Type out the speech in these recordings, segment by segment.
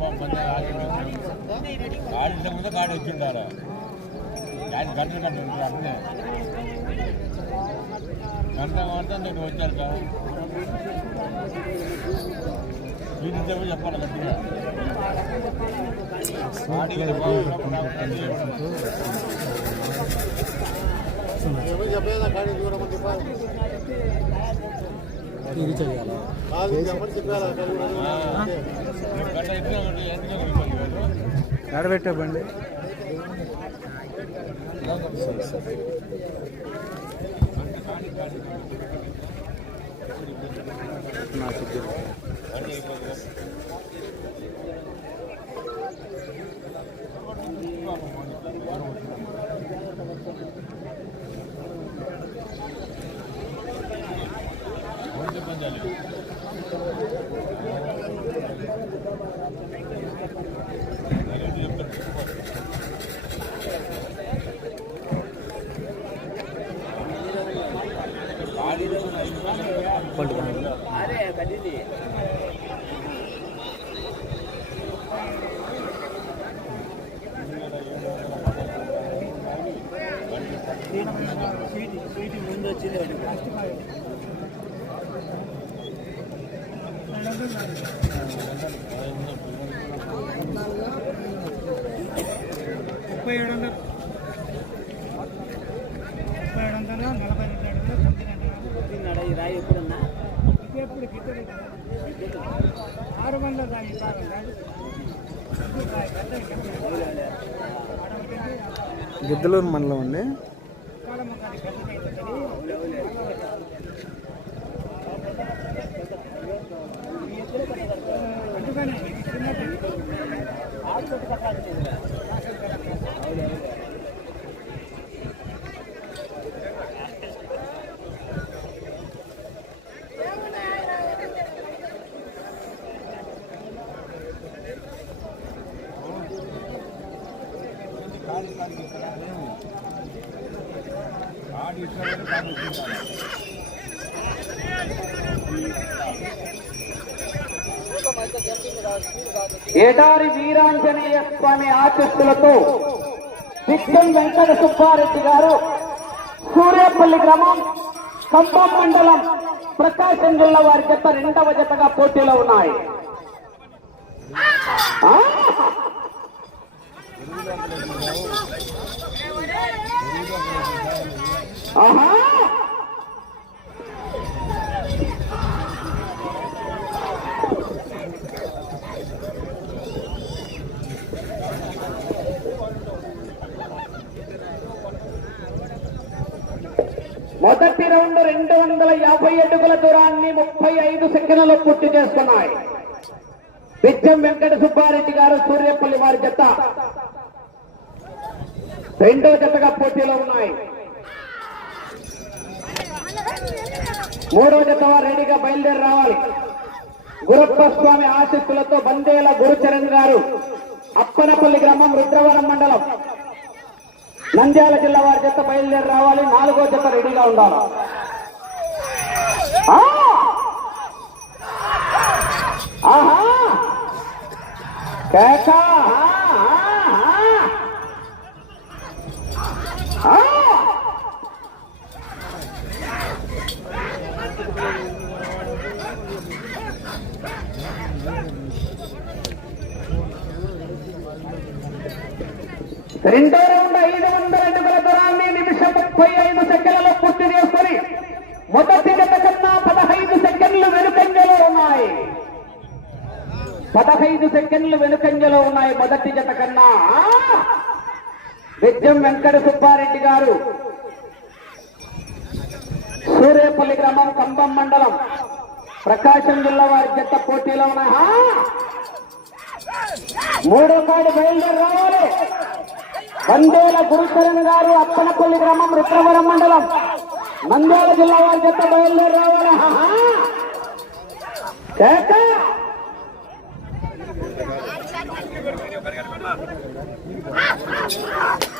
గాడి ముందు గాడి వచ్చి ఉండాలి గాడి గంటలు గంటలు ఉంటారు అట్నే గంట గంట నేను వచ్చారు కదా వీటి చెప్పి చెప్పాలి గట్టిగా గాడి చెప్పేదా కానీ దూరం అని చెప్పాలి ఇది చేయాలి కాదు నాకు பண்ணிட்டு గిద్దలూరు మండలం అండి. కాడమ్మ అందుకని ఇది చిన్నది. గాడి ఇస్తారు గాడి వచ్చి ఉండాలి ఏడారి వీరాంజనేయ స్వామి ఆశస్సులతో విక్రం వెంకట సుబ్బారెడ్డి గారు సూర్యాపల్లి గ్రామం ఖమ్మం మండలం ప్రకాశం జిల్లా వారి జత రెండవ జతగా పోటీలో ఉన్నాయి. ఆహా! మొదటి రౌండ్ రెండు వందల యాభై అడుగుల దూరాన్ని ముప్పై ఐదు సెకండ్లలో పూర్తి చేస్తున్నాయి. బిచ్చం వెంకట సుబ్బారెడ్డి గారు సూర్యపల్లి వారి జత. రెండో జతగా పోటీలో ఉన్నాయి. మూడో జత రెడీగా బయలుదేరి రావాలి. గురప్ప స్వామి ఆశీస్సులతో బందేల గురుచరణ్ గారు అప్పనపల్లి గ్రామం రుద్రవరం మండలం. నంద్యాల జిల్లా వారి జత బయలుదేరి రావాలి. నాలుగో జత రెడీగా ఉండాలి. ఆహా! ఆ! రెండో రౌండ్ ఐదు వందల అడుగుల దూరాన్ని నిమిషం ముప్పై ఐదు సెకండ్లలో పూర్తి చేసుకుని మొదటి జత కన్నా పదహైదు సెకండ్లు వెనుకంజలో ఉన్నాయి. పదహైదు సెకండ్లు వెనుకంజలో ఉన్నాయి మొదటి జత కన్నా. విద్యం వెంకట సుబ్బారెడ్డి గారు. సూర్యపల్లి గ్రామం కంబం మండలం. ప్రకాశం జిల్లా వారి జట్ట పోటీలో ఉన్నాయి. మూడో కాడు బయలుదేరి రావాలి. వందేల గురుచరణ్ గారు అప్పనపల్లి గ్రామం రుద్రవరం మండలం నంద్యాల జిల్లా వారి చెత్త బయలుదేరి రావాలి ఆహా! కేక!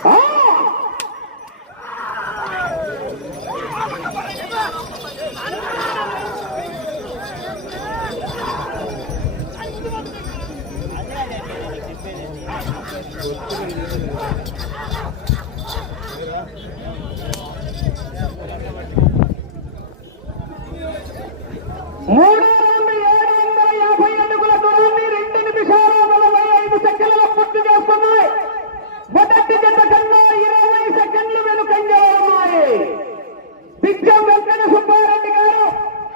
ఆ! మూడో రౌండ్ ఏడు వందల యాభై అడుగుల దూరాన్ని రెండు నిమిషాల నలభై ఐదు సెకండ్ల పూర్తి చేస్తున్నాయి మొదటి జత కన్నా ఇరవై సెకండ్లు వెనుకంజలో ఉన్నాయి పిచ్చం వెంకట సుబ్బారెడ్డి గారు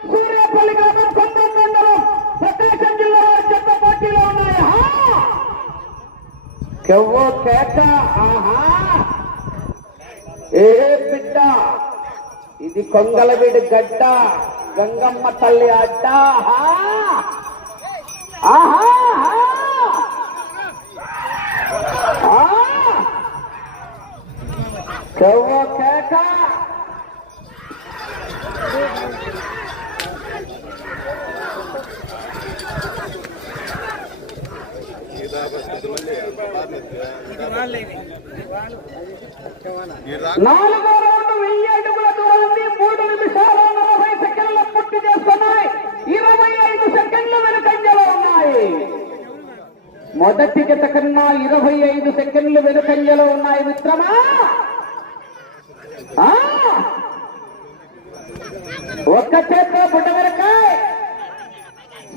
సూర్యాపల్లి గ్రామం కొత్త మండలం ప్రకాశం జిల్లా వారి జత పోటీలో ఉన్నాయి ఆహా! కెవ్వో కేక ఆహా ఏ బిడ్డ ఇది కొంగలవీడి గడ్డ గంగమ్మ తల్లి అడ్డ ఆహా! కేక. నాలుగో రౌండ్ వెయ్యి అడుగుల దూరాన్ని మూడు నిమిషాల నలభై సెకండ్ల పూర్తి చేస్తున్నాయి ఇరవై ఐదు సెకండ్లు వెనుకంజలో ఉన్నాయి మొదటి జత కన్నా ఇరవై ఐదు సెకండ్లు వెనుకంజలో ఉన్నాయి మిత్రమా? ఆ! ఒక్క చేత్తో బుట్ట వెనకాయ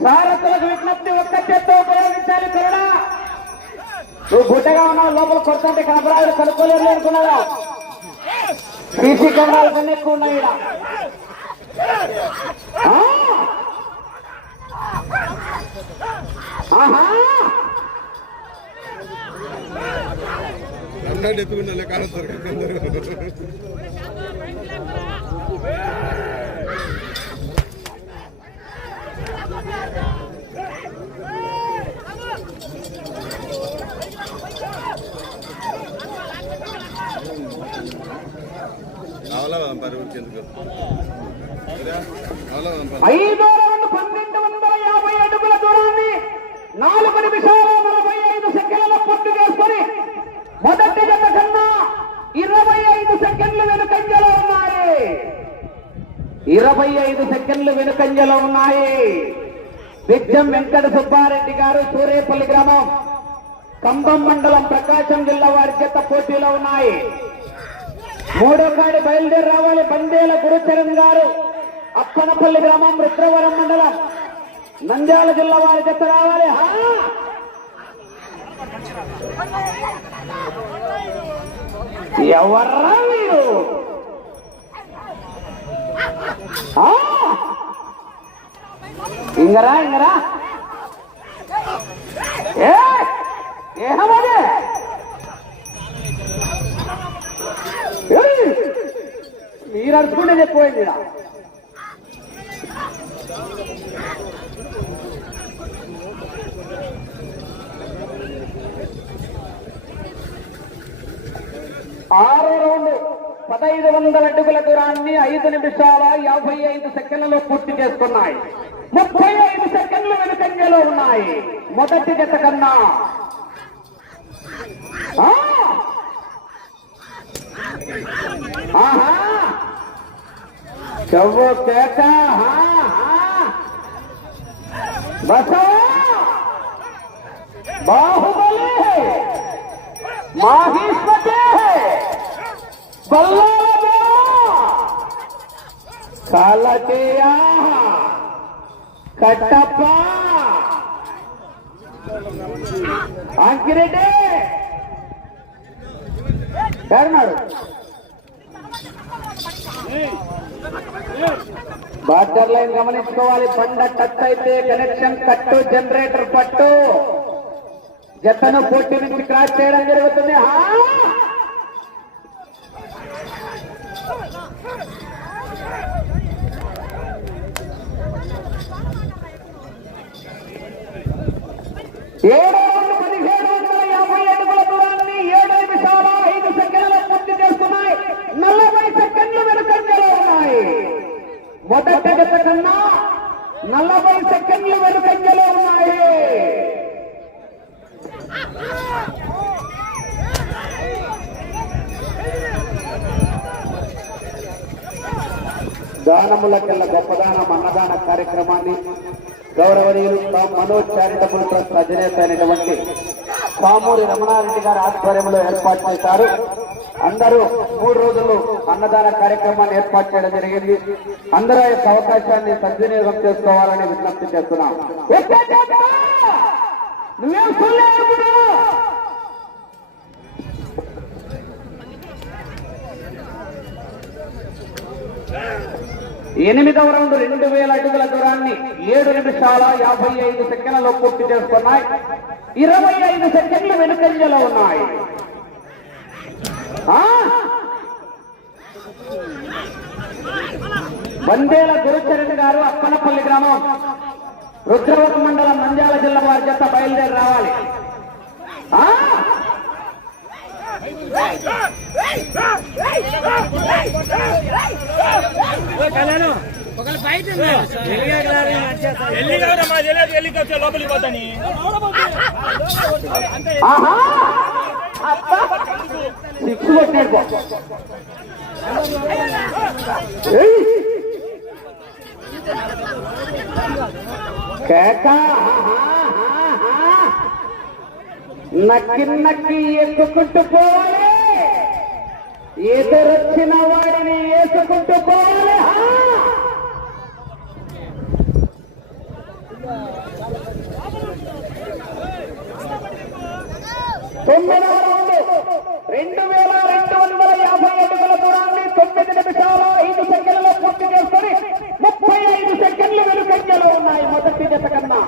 సారథులకు విజ్ఞప్తి ఒక్క చేత్తో ఉపయోగించాలి కరుడా. నువ్వు గుట్టగా ఉన్నావు లోపల కొడుతుంటే కనపరాలు కనుక్కోలేరు అనుకున్నావా? సీసీ కెమెరాలు కన్నా ఎక్కువ ఉన్నాయి ఈడ. ఆహా! ಕೊಂಡಾಡಿ ಎತ್ತು ನಲ್ಲೇ ಕಾಣಿಸ್ತಾರೆ அவ்வளவுதான் பாரு ஊருக்கு ஐநூறு ఇరవై ఐదు సెకండ్లు వెనుకంజలో ఉన్నాయి. విద్యం వెంకట సుబ్బారెడ్డి గారు సూరేపల్లి గ్రామం. కంబం మండలం ప్రకాశం జిల్లా వారి చేత పోటీలో ఉన్నాయి. మూడో కాడి బయలుదేరి రావాలి బందేల గురుచరణ్ గారు. అప్పనపల్లి గ్రామం రుద్రవరం మండలం. నంద్యాల జిల్లా వారి చేత రావాలి. ఎవర్రా మీరు ఇంగరా ఇంగరా ఏ మీరు అనుకుంటే చెప్పండి ఈడ. పదహైదు వందల అడుగుల దూరాన్ని ఐదు నిమిషాల యాభై ఐదు సెకండ్లలో పూర్తి చేసుకున్నాయి. ముప్పై ఐదు సెకండ్లు వెనుకంజలో ఉన్నాయి. మొదటి జత కన్నా. ఆహా! బాహుబలి! మాహిష్మతే! బల్లాల కట్టప్ప. అంకిరెడ్డి. ఎవరున్నాడు బార్డర్ లైన్ గమనించుకోవాలి. పండ కట్ అయితే కనెక్షన్ కట్టు జనరేటర్ పట్టు. జతను పోటీ నుంచి క్రాస్ చేయడం జరుగుతుంది. ఏడు వందల పదిహేడు వందల యాభై అడుగుల దూరాన్ని ఏడు నిమిషాల ఐదు సెకండ్ల పూర్తి చేస్తున్నాయి నలభై సెకండ్లు వెనుకంజలో ఉన్నాయి మొదటి జత కన్నా నలభై సెకండ్లు వెనుకంజలో ఉన్నాయి దానములకెల్ల గొప్పదానం అన్నదాన కార్యక్రమాన్ని గౌరవనీయులు మనోజ్ చారిటబుల్ ట్రస్ట్ అధినేత అయినటువంటి సామూరి రమణారెడ్డి గారి ఆధ్వర్యంలో ఏర్పాటు చేశారు. అందరూ మూడు రోజులు అన్నదాన కార్యక్రమాన్ని ఏర్పాటు చేయడం జరిగింది. అందరూ యొక్క అవకాశాన్ని సద్వినియోగం చేసుకోవాలని విజ్ఞప్తి చేస్తున్నాం. ఎనిమిదవ రౌండ్ రెండు వేల అడుగుల దూరాన్ని ఏడు నిమిషాల యాభై ఐదు సెకండ్లలో పూర్తి చేసుకున్నాయి ఇరవై ఐదు సెకండ్లు వెనుకంజలో ఉన్నాయి. వందేల గురుచరణ్ గారు అప్పనపల్లి గ్రామం. రుద్రవరం మండలం నంద్యాల జిల్లా వారి జత బయలుదేరి రావాలి. ఆ? ఒకళ్ళు బయట ఉన్నారు. లోపలికి పోతాని కేక నక్కి నక్కి ఎక్కుకుంటూ పోవాలి. ఎదురొచ్చిన వాడిని వేసుకుంటూ పోవాలి. తొమ్మిది తొమ్మిదవ రెండు వేల రెండు వందల యాభై అడుగుల దూరాన్ని తొమ్మిది నిమిషాల ఐదు సెకండ్లలో పూర్తి చేసుకొని ముప్పై ఐదు సెకండ్లు వెనుకంజలో ఉన్నాయి. మొదటి దశ కన్నా.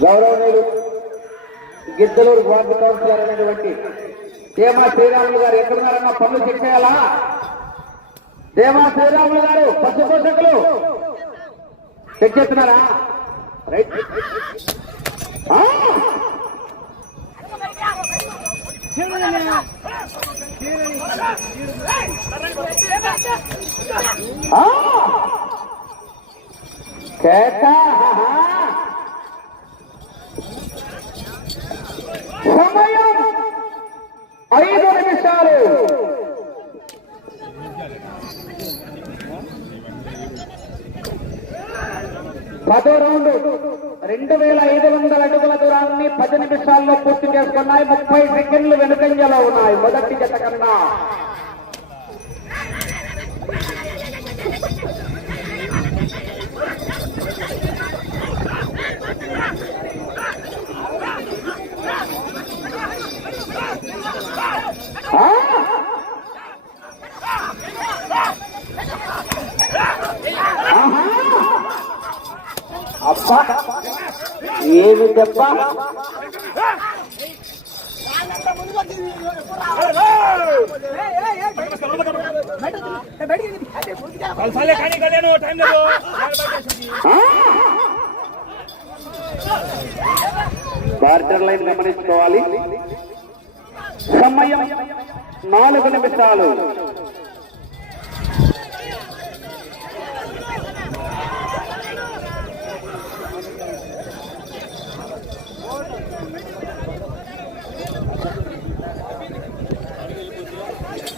గౌరవనీయులు గిద్దలూరు వార్డు కౌన్సిలర్ అనేటువంటి తేమా శ్రీరాములు గారు ఎక్కడున్నారన్న పనులు చెప్పేయాలా తేమా శ్రీరాములు గారు పశు పోషకులు చెక్ చేస్తున్నారా? రైట్. ఆ! ఆ! కేక సమయం ఐదు నిమిషాలు. పదో రౌండ్. రెండు వేల ఐదు వందల అడుగుల దూరాన్ని పది నిమిషాల్లో పూర్తి చేసుకున్నాయి. ముప్పై సెకండ్లు వెనుకంజలో ఉన్నాయి. మొదటి జత కన్నా. ఏమి దెబ్బ? బార్డర్ లైన్ గమనించుకోవాలి. సమయం నాలుగు నిమిషాలు.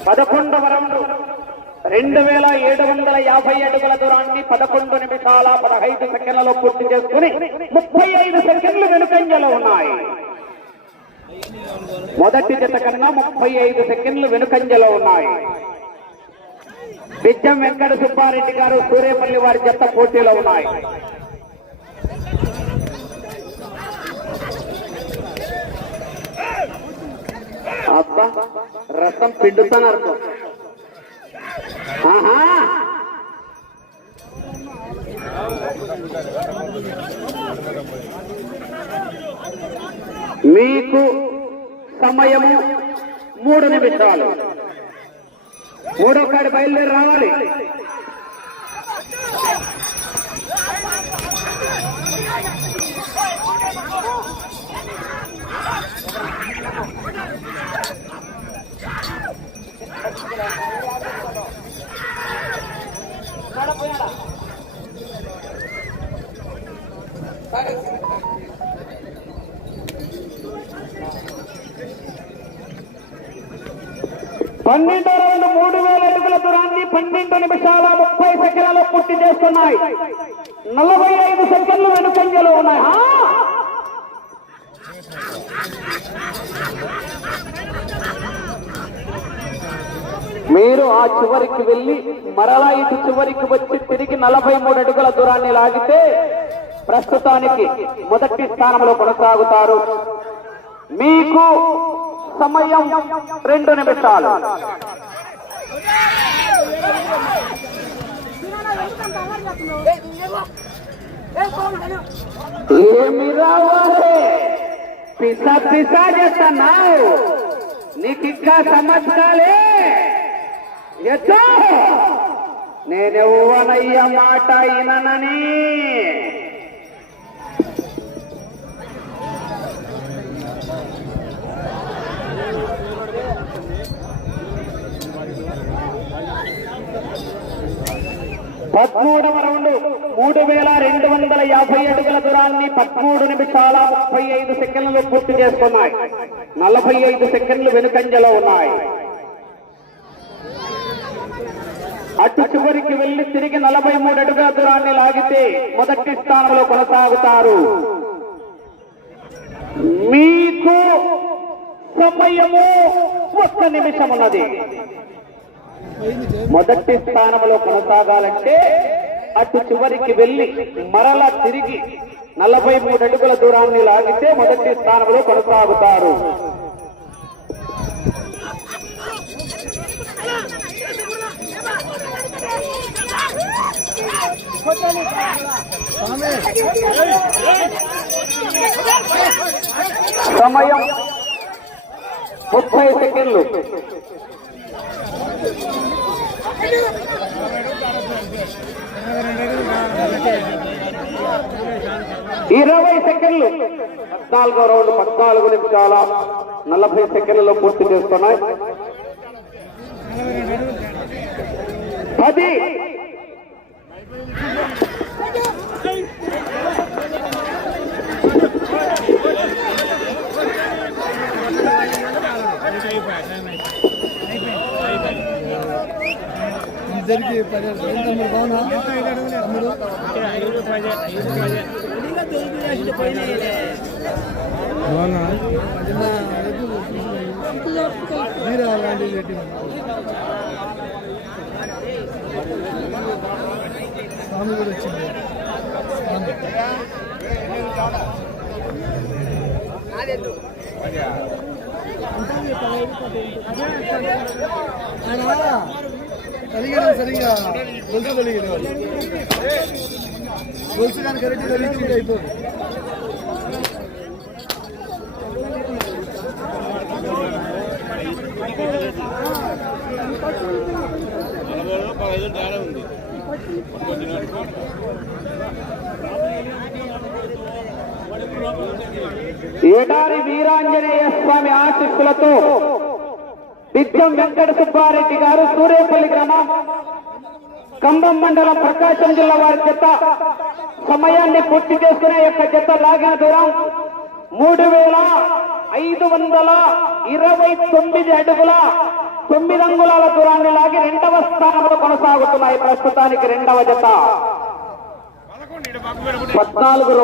పదకొండవ రౌండ్ రెండు వేల ఏడు వందల యాభై అడుగుల దూరాన్ని పదకొండు నిమిషాల పదహైదు సెకండ్లలో పూర్తి చేసుకుని ముప్పై ఐదు సెకండ్లు వెనుకంజలో ఉన్నాయి. మొదటి జత కన్నా ముప్పై ఐదు సెకండ్లు వెనుకంజలో ఉన్నాయి. బిజ్జం వెంకట సుబ్బారెడ్డి గారు సూర్యపల్లి వారి జత పోటీలో ఉన్నాయి. రసం పిండుతాను అర్థం మీకు సమయము మూడు నిమిషాలు మూడో కాడి బయలుదేరి రావాలి. పన్నెండు రెండు మూడు వేల అడుగుల దూరాన్ని పన్నెండు నిమిషాల ముప్పై సెకండ్లలో పూర్తి చేస్తున్నాయి. నలభై ఐదు సెకండ్లు వెనుకంజలో ఉన్నాయి. మీరు ఆ చివరికి వెళ్ళి మరలా ఇటు చివరికి వచ్చి తిరిగి నలభై మూడు అడుగుల దూరాన్ని లాగితే ప్రస్తుతానికి మొదటి స్థానంలో కొనసాగుతారు. మీకు సమయం రెండు నిమిషాలు. ఏమి రావాలి? పిసా పిసా చేస్తున్నావు. నీకు ఇంకా సమస్యలే. ఎచ్చో నేనెవ్వనయ్య మాట ఇననని. పదమూడవ రౌండ్ మూడు వేల రెండు వందల యాభై అడుగుల దూరాన్ని పదమూడు నిమిషాల ముప్పై ఐదు సెకండ్లు పూర్తి చేసుకున్నాయి నలభై ఐదు సెకండ్లు వెనుకంజలో ఉన్నాయి. అటు చివరికి వెళ్ళి తిరిగి నలభై మూడు అడుగుల దూరాన్ని లాగితే మొదటి స్థానంలో కొనసాగుతారు. మీకు సమయము ఒక్క నిమిషం ఉన్నది మొదటి స్థానంలో కొనసాగాలంటే అటు చివరికి వెళ్ళి మరలా తిరిగి నలభై మూడు అడుగుల దూరాన్ని లాగితే మొదటి స్థానంలో కొనసాగుతారు. సమయం ముప్పై సెకండ్లు. ఇరవై సెకండ్లు. పద్నాలుగో రౌండ్ పద్నాలుగు నిమిషాల నలభై సెకండ్లలో పూర్తి చేస్తున్నాయి. పది. ఇద్దరికి పదిహేను తమ్ముడు బాగున్నా తమ్ముడు? బాగున్నా మీరు అలాంటి స్వామి కూడా వచ్చింది. స్వామి. కలిగడం సరిగా గొలుసు కలిగిన వాళ్ళు గొలుసు కానీ కరెక్ట్ కలిగింది అయిపోదు నలభై పదహైదు తేడా ఉంది ఏడారి వీరాంజనేయ స్వామి ఆశిస్సులతో నిత్యం వెంకట సుబ్బారెడ్డి గారు సూర్యపల్లి గ్రామం కంబం మండలం ప్రకాశం జిల్లా వారి చెత్త. సమయాన్ని పూర్తి చేసుకునే యొక్క చెత్త లాగిన దూరం మూడు వేల ఐదు వందల ఇరవై తొమ్మిది అడుగుల తొమ్మిది అంగుళాల దూరాన్ని లాగి రెండవ స్థానంలో కొనసాగుతున్నాయి ప్రస్తుతానికి రెండవ జత పద్నాలుగు